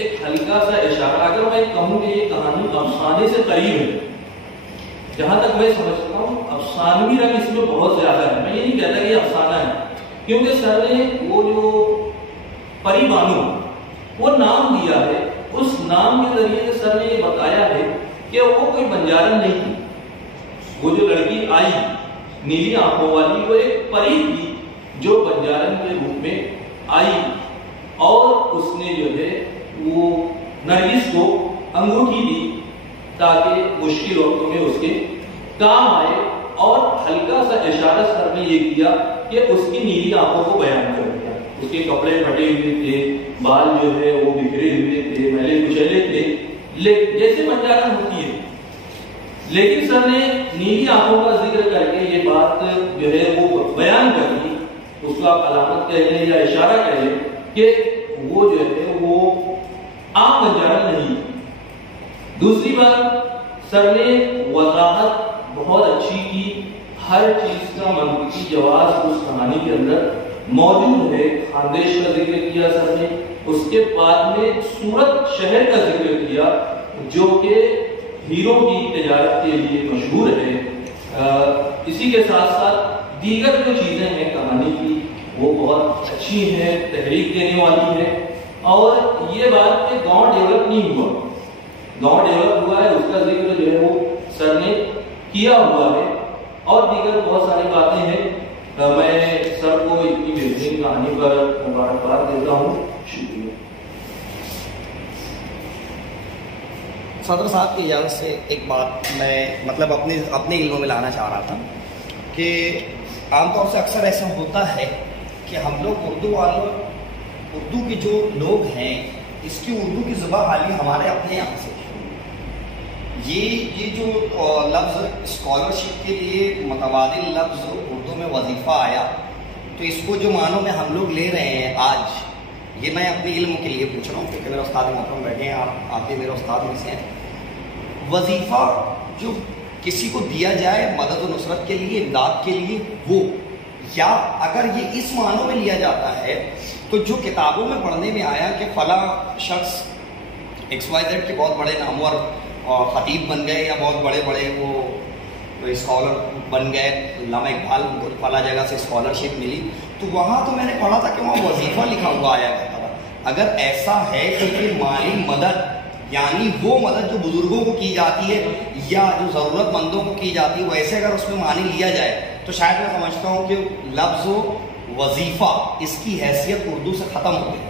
एक हल्का सा इशारा, अगर मैं कहूँ कि ये कहानी अफसाने से करीब है, जहां तक मैं समझता हूँ अफसानवी रंग इसमें बहुत ज्यादा है। मैं ये नहीं कहता कि अफसाना है, क्योंकि सर ने वो जो परी बानो वो नाम दिया है, उस नाम के जरिए से सर ने ये बताया है कि वो कोई बंजारन नहीं थी। वो जो लड़की आई नीली आंखों वाली, वो एक परी थी जो बंजारन के रूप में आई और उसने जो है वो नरगिस को अंगूठी दी ताकि मुश्किल वक्तों में उसके काम आए, और हल्का सा इशारा सर ने ये किया कि उसकी नीली आंखों को बयान कर दिया। उसके कपड़े फटे हुए थे, बाल जो है वो बिखरे हुए थे, मैले कुचले थे, जैसे बंजारन होती है। लेकिन सर ने नीली आंखों का जिक्र करके ये बात जो है वो बयान कर दी, उसको आप अलामत कह लें या इशारा कह लें कि वो जो है वो आम बंजारन नहीं। दूसरी बात, सर ने वजाहत बहुत अच्छी की, हर चीज का मंतकी जवाब उस कहानी के अंदर मौजूद है। खानदेश का जिक्र किया सर ने, उसके बाद में सूरत शहर का जिक्र किया जो कि हीरो की तिजारत के लिए मशहूर है। इसी के साथ साथ दीगर जो चीजें हैं कहानी की वो बहुत अच्छी हैं, तहरीक देने वाली है। और ये बात कि गांव डेवलप नहीं हुआ, गांव डेवलप हुआ है उसका जिक्र जो है वो सर ने किया हुआ है, और दीगर बहुत सारी बातें हैं। मैं सर को इतनी बेहतरीन कहानी पर मुबारकबाद देता हूँ। शुक्रिया। सदर साहब की इजाज़त से एक बात मैं मतलब अपने इल्म में लाना चाह रहा था कि आमतौर से अक्सर ऐसा होता है कि हम लोग उर्दू के जो लोग हैं, इसकी उर्दू की ज़ुबान हाली हमारे अपने यहाँ से ये जो लफ्ज़ स्कॉलरशिप के लिए मुतबादिल लफ्ज़ उर्दू में वजीफ़ा आया, तो इसको जो मानों में हम लोग ले रहे हैं आज, ये मैं अपने इल्म के लिए पूछ रहा हूँ क्योंकि मेरे उस्ताद मोहतरम बैठे हैं, आप भी मेरे उस्ताद में से हैं। वजीफ़ा जो किसी को दिया जाए मदद और नुसरत के लिए, इमदाद के लिए, वो या अगर ये इस मानों में लिया जाता है तो जो किताबों में पढ़ने में आया कि फला शख्स XYZ के बहुत बड़े नामवर और खतीब बन गए या बहुत बड़े बड़े वो स्कॉलर बन गए, अल्लामा इकबाल को फला जगह से स्कॉलरशिप मिली, तो वहाँ तो मैंने पढ़ा था कि वहाँ वजीफ़ा लिखा हुआ आया करता था। अगर ऐसा है कि ये माली मदद यानी वो मदद जो बुजुर्गों को की जाती है या जो ज़रूरतमंदों को की जाती है, वैसे अगर उसमें मानी लिया जाए तो शायद मैं समझता हूँ कि लफ्ज़ वजीफ़ा इसकी हैसियत उर्दू से ख़त्म हो गई।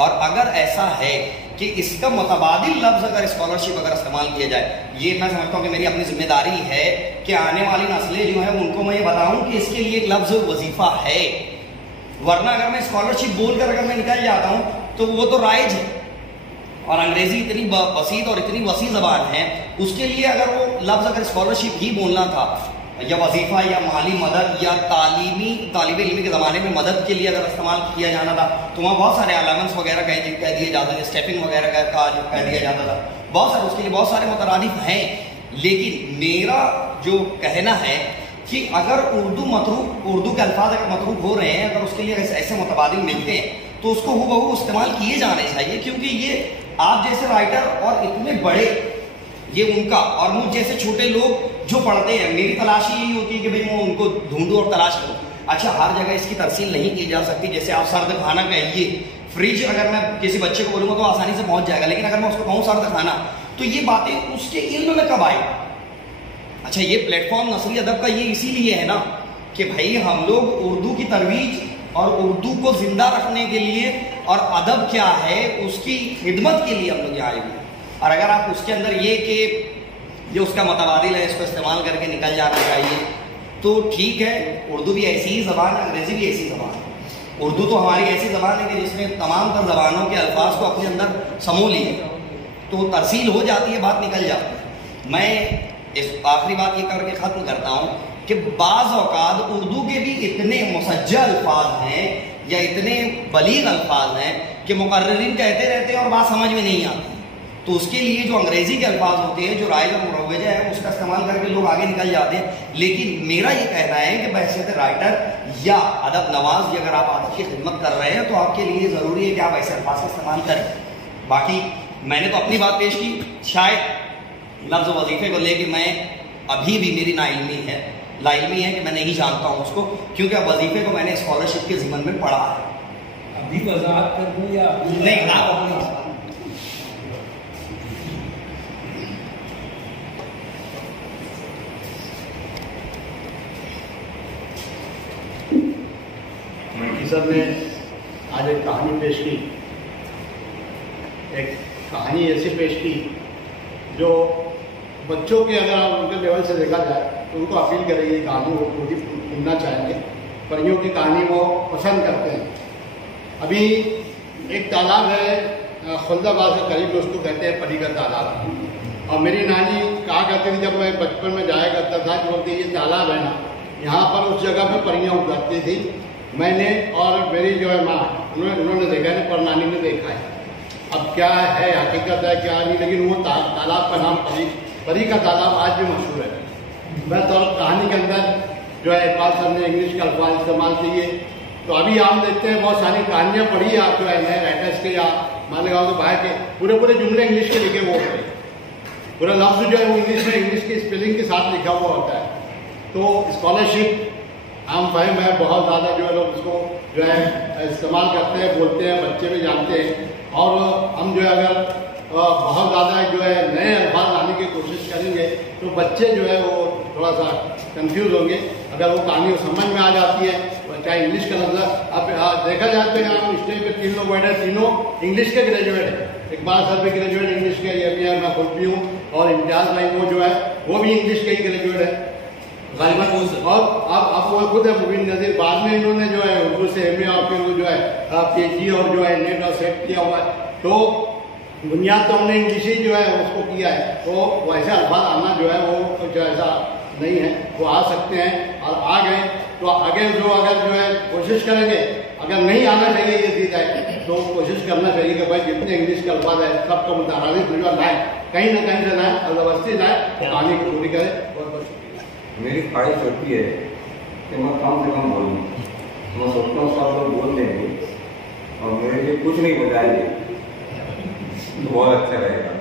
और अगर ऐसा है कि इसका मुतबादिल लफ्ज़ अगर स्कॉलरशिप अगर इस्तेमाल किया जाए, ये मैं समझता हूँ कि मेरी अपनी जिम्मेदारी है कि आने वाली नस्लें जो हैं उनको मैं ये बताऊँ कि इसके लिए एक लफ्ज़ वजीफ़ा है। वरना अगर मैं स्कॉलरशिप बोलकर अगर मैं निकल जाता हूँ तो वो तो राइज है, और अंग्रेजी इतनी बसीत और इतनी वसी ज़बान है, उसके लिए अगर वो लफ्ज़ अगर स्कॉलरशिप ही बोलना था या वजीफ़ा या माली मदद या तालिब इल्मी के ज़माने में मदद के लिए अगर इस्तेमाल किया जाना था तो वहाँ बहुत सारे अलामेंट्स वगैरह कह दिए जाते थे, स्टेपिंग वगैरह का कह दिया जाता था, बहुत सारे उसके लिए बहुत सारे मुतरादिफ हैं। लेकिन मेरा जो कहना है कि अगर उर्दू के अल्फाज अगर मतरूक हो रहे हैं, अगर उसके लिए ऐसे मुतबादिल मिलते हैं तो उसको हूबहू इस्तेमाल किए जाने चाहिए, क्योंकि ये आप जैसे राइटर और इतने बड़े ये उनका और मुझ जैसे छोटे लोग जो पढ़ते हैं, मेरी तलाश यही होती है कि भाई मैं उनको ढूंढूं और तलाश करूं। अच्छा, हर जगह इसकी तरसील नहीं की जा सकती, जैसे आप सर्द खाना कहिए, फ्रिज अगर मैं किसी बच्चे को बोलूँगा तो आसानी से पहुंच जाएगा, लेकिन अगर मैं उसको कहूँ सर्द खाना, तो ये बातें उसके इल्म में कब आए। अच्छा, ये प्लेटफॉर्म नस्ली अदब का ये इसीलिए है ना कि भाई हम लोग उर्दू की तरवीज और उर्दू को जिंदा रखने के लिए और अदब क्या है उसकी खिदमत के लिए हम लोग यहाँ आए हुए। और अगर आप उसके अंदर ये उसका मुतबादिल है, इसको इस्तेमाल करके निकल जाना चाहिए, तो ठीक है। उर्दू भी ऐसी ही ज़बान है, अंग्रेज़ी भी ऐसी ज़बान है। उर्दू तो हमारी ऐसी ज़बान है कि जिसने तमाम तर ज़बानों के अल्फाज को अपने अंदर समो लिए, तो तरसील हो जाती है, बात निकल जाती है। मैं इस आखिरी बात ये करके ख़त्म करता हूँ कि बाज़ औक़ात उर्दू के भी इतने मुसज्जा अल्फाज हैं या इतने बलीग अल्फाज हैं कि मुकर्रिरीन कहते रहते हैं और बात समझ में नहीं आती। तो उसके लिए जो अंग्रेज़ी के अल्फाज होते हैं, जो राइज और मुरवजा है, उसका इस्तेमाल करके लोग आगे निकल जाते हैं। लेकिन मेरा ये कहना है कि बहैसियत राइटर या अदब नवाज अगर आप अदब की खिदमत कर रहे हैं तो आपके लिए ज़रूरी है कि आप ऐसे अल्फाज का इस्तेमाल करें। बाकी मैंने तो अपनी बात पेश की, शायद लफ्ज़ वजीफ़े को लेकर मैं अभी भी मेरी लाइल्मी है कि मैं नहीं जानता हूँ उसको, क्योंकि अब वजीफे को मैंने स्कॉलरशिप के ज़िम्मन में पढ़ा है। अभी वजाहत कर दूँ या नहीं, आप मल्टी साहब ने आज एक कहानी पेश की, एक कहानी ऐसी पेश की जो बच्चों के अगर उनके लेवल से देखा जाए तो उनको अपील करेगी, कहानी वो खुद ही सुनना चाहेंगे। परियों की कहानी वो पसंद करते हैं। अभी एक तालाब है खुल्दाबाद से करीब, उसको कहते हैं परी का तालाब। और मेरी नानी कहा करती थी जब मैं बचपन में जाया करता था कि बोलती ये तालाब है ना, यहाँ पर उस जगह पर परियाँ उतरती थी। मैंने और मेरी जो है माँ उन्होंने देखा है, पर नानी ने देखा है। अब क्या है हकीकत है क्या नहीं, लेकिन वो तालाब का नाम परी का तालाब आज भी मशहूर है। बस और कहानी के अंदर जो है इकबाल साहब ने इंग्लिश का अल्फाज इस्तेमाल किए। तो अभी हम देखते हैं बहुत सारी कहानियाँ पढ़ी आप जो है नए राइटर्स के या मान लगाओ तो बाहर के पूरे जुमले इंग्लिश के लिखे वो होते हैं, पूरा लफ्ज़ जो है वो इंग्लिश में इंग्लिश की स्पेलिंग के साथ लिखा हुआ होता है। तो स्कॉलरशिप आम फहम है, बहुत ज़्यादा जो है लोग उसको जो है इस्तेमाल करते हैं, बोलते हैं, बच्चे भी जानते हैं। और हम जो है अगर बहुत ज़्यादा जो है नए अल्फाज लाने की कोशिश करेंगे तो बच्चे जो है वो थोड़ा सा कंफ्यूज होंगे। अगर वो कहानी समझ में आ जाती है, चाहे इंग्लिश का लफ्ज़, अब देखा जाए तो यहाँ स्टेज पे 3 लोग बैठे, तीनों इंग्लिश के ग्रेजुएट हैं। इकबाल सर भी ग्रेजुएट इंग्लिश के, ये भी है, मैं खुद भी हूँ, और इम्तियाज़ भाई वो जो है वो भी इंग्लिश के ही ग्रेजुएट है गालिबन। और अब वो खुद है मुबीन नज़ीर, बाद में इन्होंने जो है उर्दू से MA और फिर वो जो है PhD और जो है नेट और सेट किया हुआ है। तो बुनियाद तो हमने इंग्लिश ही जो है उसको किया है। तो वैसे अल्फाज आना जो है वो कुछ ऐसा नहीं है, वो आ सकते हैं और आ गए तो आगे जो अगर जो है कोशिश करेंगे, अगर नहीं आना चाहिए ये चीज़ है तो कोशिश करना चाहिए कि भाई जितने इंग्लिश के अल्फाज है सबको मुतारादिफ जो लाए, कहीं ना कहीं से लाए, अवस्थित लाए, कहानी को पूरी करें। बहुत बहुत शुक्रिया। मेरी ख्वाहिश होती है कि मैं कम से कम बोलूँ। मैं सोचता हूँ सब लोग बोल देंगे और मेरे लिए कुछ नहीं बताएंगे तो बहुत अच्छा रहेगा।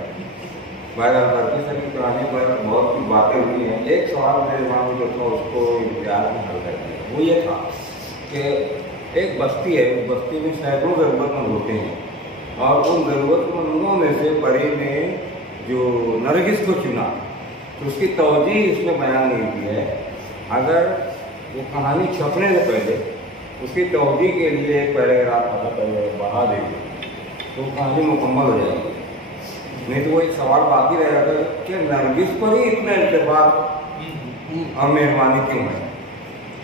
बहरहाल भर्ती सर की कहानी पर बहुत सी बातें हुई हैं। एक सवाल मेरे दिमाग में जो था उसको इम्तियाज़ में हल कर दिया, वो ये था कि एक बस्ती है, उस बस्ती में सैकड़ों ज़रूरतमंद होते हैं और उन ज़रूरतमंदों में से परी ने जो नरगिस को चुना तो उसकी तवजीह उसने बयान नहीं की है। अगर वो कहानी छपने से पहले उसकी तवजीह के लिए एक पैराग्राफ बढ़ा देंगे तो कहानी मुकम्मल हो जाएगी। नहीं तो वो एक सवाल बाकी रह जाता है कि नरगिस पर ही इतना इल्तिफात और मेहरबानी क्यों है,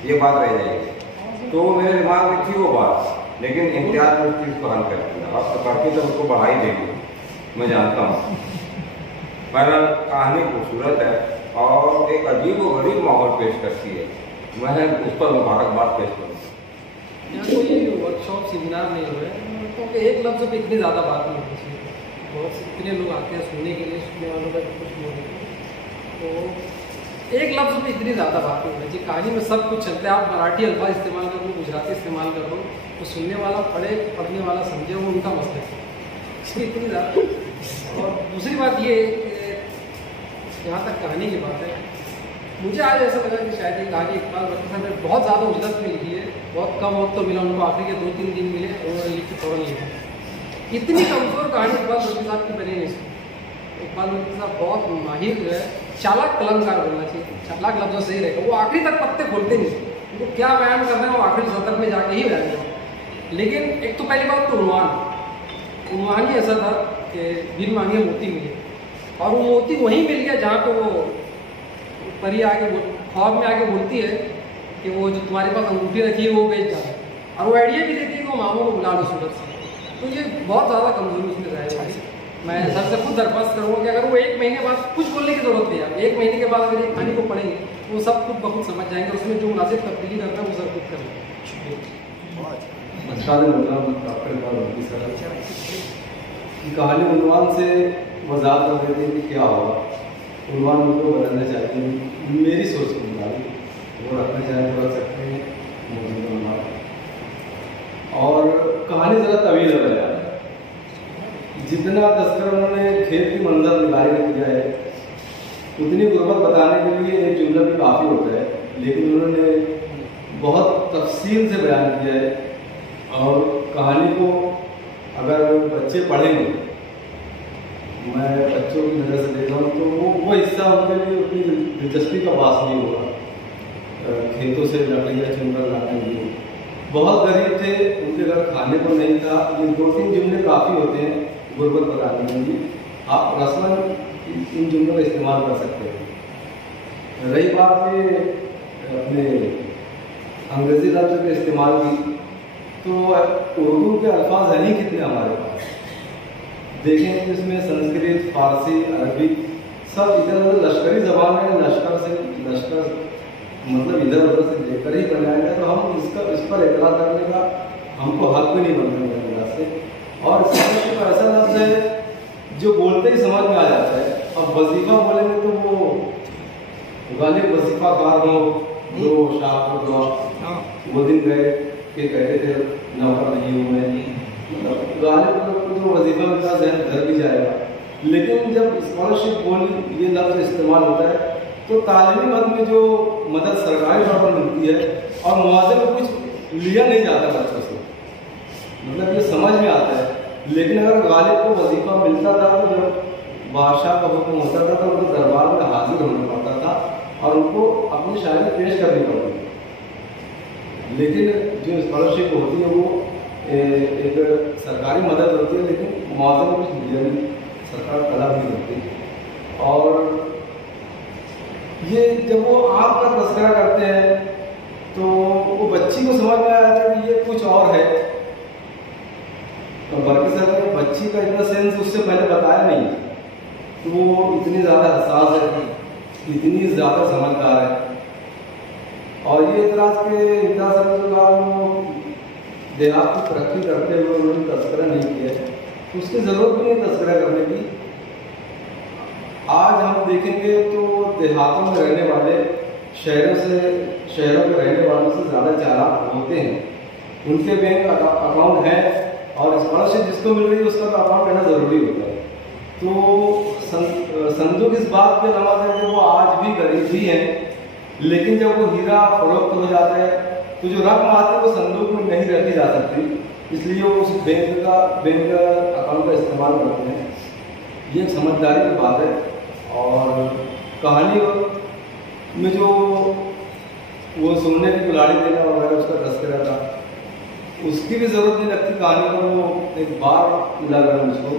ये बात रह जाएगी। तो मेरे दिमाग में थी वो बात, लेकिन इम्तियाज़ में उस चीज़ को हल कर दिया। अब तो करके तो उसको बढ़ा ही देंगे, मैं जानता हूँ। बहरहाल कहानी खूबसूरत है और एक अजीब व गरीब माहौल पेश करती है। मैं उस पर मुबारकबाद पेश करूँ। यहाँ कोई वर्कशॉप सेमिनार नहीं हुए क्योंकि एक लफ्ज़ पर इतनी ज़्यादा बात नहीं होती है। बहुत से इतने लोग आते हैं सुनने के लिए, सुनने वालों का कुछ नहीं होता, तो एक लफ्ज़ पर इतनी ज़्यादा बात नहीं होती। कहानी में सब कुछ चलता है, आप मराठी अल्फाज इस्तेमाल कर लो, गुजराती इस्तेमाल कर लो, तो सुनने वाला पढ़ने वाला समझे, वो उनका मसला है, इसलिए इतनी ज़्यादा। और दूसरी बात ये जहाँ तक कहानी की बात है, मुझे आज ऐसा लगा कि शायद ये कहानी इकबाल बख्शी साहब ने बहुत ज़्यादा उजरत में लिखी है। बहुत कम वक्त तो मिला उनको, आखिरी के 2-3 दिन मिले, उन्होंने लिखी फौरन लिखी। इतनी कमज़ोर कहानी इकबाल बख्शी साहब की बनी नहीं। इकबाल बख्शी साहब बहुत माहिर जो है, चालाक कलमकार बोलना चाहिए, चालाक लफ्ज़ों से ही रहेगा। वो आखिरी तक पत्ते खोलते नहीं, उनको क्या बयान करना है वो आखिरी सतर में जाके ही बयान करना। लेकिन एक तो पहली बात तो उन्वान ही ऐसा था कि बिन मांगे मोती मिले, और वो मोती वहीं मिल गया जहाँ पे वो परी आके ख्वाब में आके बोलती है कि वो जो तुम्हारे पास अंगूठी रखी है वो बेच जाए, और वो आइडिया भी देती है कि वो मामू को बुला लो सूरत से। तो ये बहुत ज़्यादा कमजोरी उसमें जाहिर हुई। मैं सर से खुद दरख्वास्त करूँगा कि अगर वो 1 महीने बाद कुछ बोलने की जरूरत नहीं है, 1 महीने के बाद अगर एक कहानी को पढ़ेंगे तो वो सब खुद ब खुद समझ जाएंगे, उसमें जो मुनासिब तब्दीली करना है वो सर खुद करेंगे। कहानी उन्वान से वजाहत कर देते हैं कि क्या होगा, उन्वान उनको बदलना चाहते हैं, मेरी सोच के मुताबिक वो रखना चाहे तो रख सकते हैं मौजूदा उन्वान। और कहानी ज़रा तवील हो जाए, जितना तस्कर उन्होंने खेत की मंजर निगारी में किया है उतनी गुर्बत बताने के लिए एक जुमला भी काफ़ी होता है, लेकिन उन्होंने बहुत तफसील से बयान किया है। और कहानी को अगर बच्चे पढ़ेंगे, मैं बच्चों की नज़र से देख रहा हूँ, तो वो हिस्सा उनके लिए उतनी दिलचस्पी का बात नहीं होगा। खेतों से लकड़ियाँ चुनकर लाने के लिए बहुत गरीब थे, उनके घर खाने को नहीं था। ये 2-3 जुमले काफ़ी होते हैं गुर्बत बताने के लिए। आप रस्मन इन जुमलों का इस्तेमाल कर सकते हैं। रही बात ये अपने अंग्रेज़ी लफ्ज़ के इस्तेमाल की, तो उर्दू के अल्फाज हैं ही कितने हमारे पास। देखें तो इसमें संस्कृत, फारसी, अरबी सब इधर उधर लश्करी ज़बान है, लश्कर मतलब इधर उधर से लेकर ही बनाया है। तो हम इस पर एतराज़ करने का हमको हक भी नहीं बनता मेरे लिहाज से। और स्कॉलरशिप ऐसा लफ्ज़ है जो बोलते ही समझ में आ जाता है। अब वजीफ़ा बोलेंगे तो वो गालिब वजीफ़ा कार हो जो शाहपुर वो दिन गए कि कहते थे नौकर नहीं हूँ मैं, मतलब गालिब को जो वजीफ़ा मिलता जहन घर भी जाएगा। लेकिन जब स्कॉलरशिप बोल ये लफ्ज़ इस्तेमाल होता है तो तालीमी मद में जो मदद सरकारी तौर पर मिलती है और मुआवजे में कुछ लिया नहीं जाता बच्चों से, मतलब ये समझ में आता है। लेकिन अगर गालिब को वजीफ़ा मिलता था तो जब बादशाह का हुक्म होता था तो उनको दरबार में हाजिर होना पड़ता था और उनको अपनी शायरी पेश करनी पड़ती थी। लेकिन जो स्कॉलरशिप होती है वो एक सरकारी मदद होती है, लेकिन मुआवजे में कुछ लिया नहीं, सरकार तलब नहीं होती। और ये जब वो आम का तस्करा करते हैं तो वो बच्ची को समझ में आया था कि ये कुछ और है। तो बाकी सर बच्ची का इतना सेंस उससे पहले बताया नहीं, तो वो इतनी ज़्यादा हसास है, इतनी ज़्यादा समझदार है। और ये इतराज़ के देहात की तरक्की करते हुए उन्होंने तस्करा नहीं किया है, उसकी ज़रूरत भी नहीं तस्करा करने की। आज हम देखेंगे तो देहातों में रहने वाले शहरों में रहने वालों से ज़्यादा चालाक होते हैं। उनके बैंक अकाउंट है और स्कॉलरशिप जिसको मिल रही है उसका तो अकाउंट रहना ज़रूरी होता है। तो संदूक इस बात के अलावा है कि वो आज भी गरीब ही हैं, लेकिन जब वो हीरा फरोख्त हो जाता है तो जो रकम आती है वो संदूक में नहीं रखी जा सकती, इसलिए वो उस बैंक अकाउंट का इस्तेमाल करते हैं। ये एक समझदारी की बात है। और कहानी में जो वो सुनने की कुल्हाड़ी देना वगैरह उसका तस्करा था, उसकी भी ज़रूरत नहीं लगती कहानी को, वो एक बार मिला कर मुझको।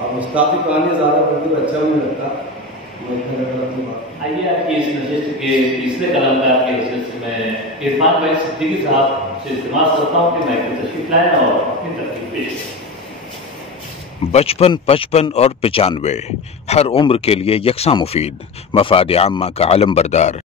अब उस्ताद की कहानी ज़्यादा पढ़ती अच्छा भी नहीं लगता। मैं इतना कर अपनी बात। आइए आपकी इस नशिस्त के तीसरे कलमकार के हिस्से से मैं इरफान भाई सिद्दीकी साहब से इल्तिमास करता हूँ कि मैं तशरीफ लाएं और अपनी तरकीब पेश करें। बचपन, 55 और 95 हर उम्र के लिए यकसा मुफीद, मफाद आम्मा का आलम बरदार।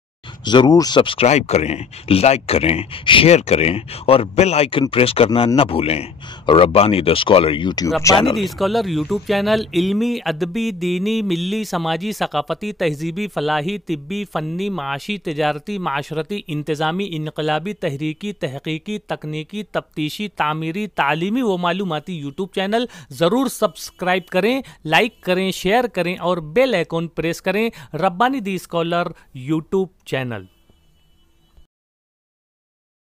जरूर सब्सक्राइब करें, लाइक करें, शेयर करें और बेल आइकन प्रेस करना न भूलें। Rabbani the scholar YouTube channel इल्मी, अदबी, दीनी, मिल्ली, समाजी, सकाफती, तहजीबी, फलाही, तिब्बी, फ़न्नी, माशी, तिजारती, माशरती, इंतज़ामी, इनकलाबी, तहरीकी, तहकीकी, तकनीकी, तफ्तीशी, तामीरी, तालीमी व मालूमाती यूट्यूब चैनल। ज़रूर सब्सक्राइब करें, लाइक करें, शेयर करें और बेल आइकन प्रेस करें। Rabbani the scholar YouTube channel.